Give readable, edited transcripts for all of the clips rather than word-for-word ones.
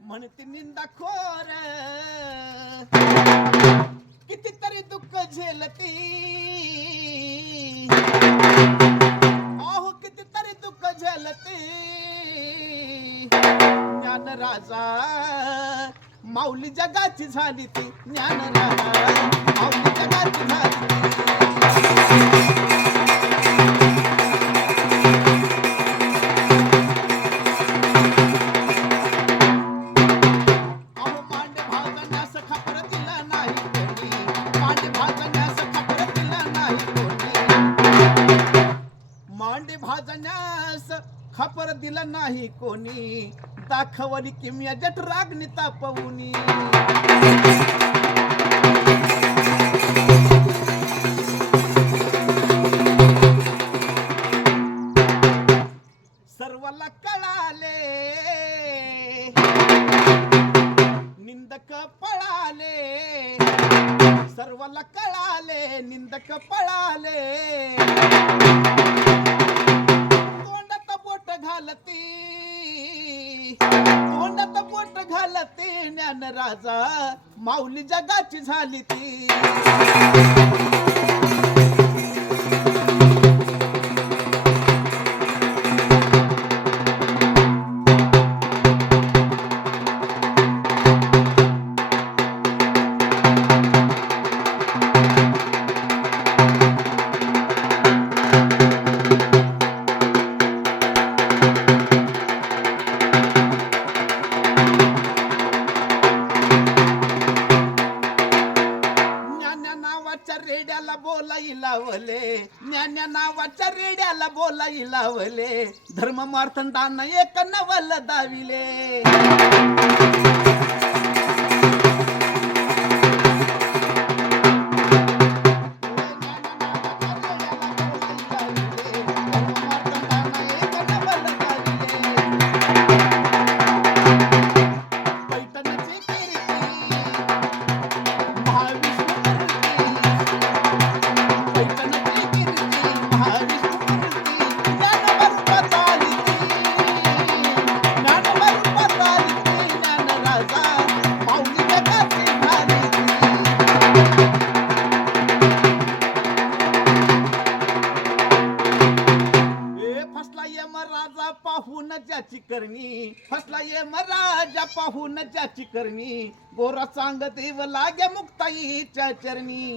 म्हणते निंदा खोर कितीतरी दुःख झेलती अहो कितीतरी दुःख झेलती ज्ञान राजा माऊली जगाची झाली ती ज्ञान राजा माऊली जगाची झाली खपर दिला नाही कोणी दाखवली किमिया जट रागनी तापवुनी सर्वाला कळाले निंदक पळाले सर्वाला कळाले निंदक पळाले तोंडात बोट घालते ज्ञान राजा माऊली जगाची झाली ती रेड्याला बोलाई लावले ज्ञान्या नावाच्या रेड्याला बोलाई लावले धर्म मार्तंडान एक नवल दाविले पाहून ज्याची करणी फसला ये महाराजा पाहून ज्याची करणी गोरा सांग देव लागे मुक्ताईच्या चरणी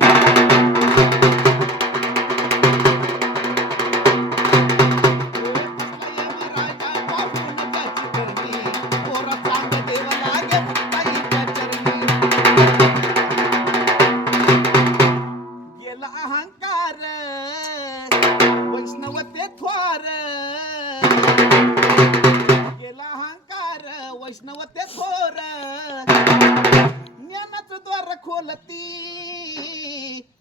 गेला अहंकार वैष्णव ते थोर गेला अहंकार वैष्णव ते थोर ज्ञानाचं द्वार खोलती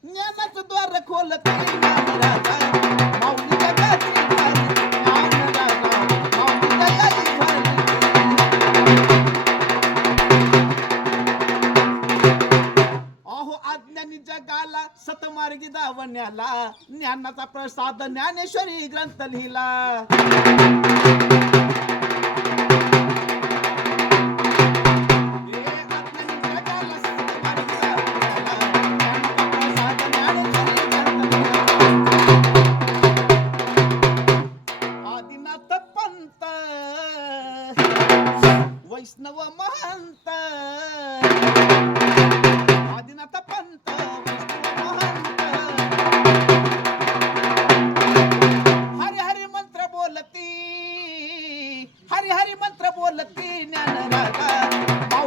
ज्ञानाचं द्वार खोलती राजा माऊली जगाची झाली ज्ञान राजा माऊली जगाची झाली अहो अज्ञानी जगाला सतमार्गी दावण्याला ज्ञानाचा प्रसाद ज्ञानेश्वरी ग्रंथ लिहिला वैष्णव महंत आदिनाथ पंत वैष्णव महंत हरि हरि मंत्र बोलती हरि हरि मंत्र बोलती ज्ञान राजा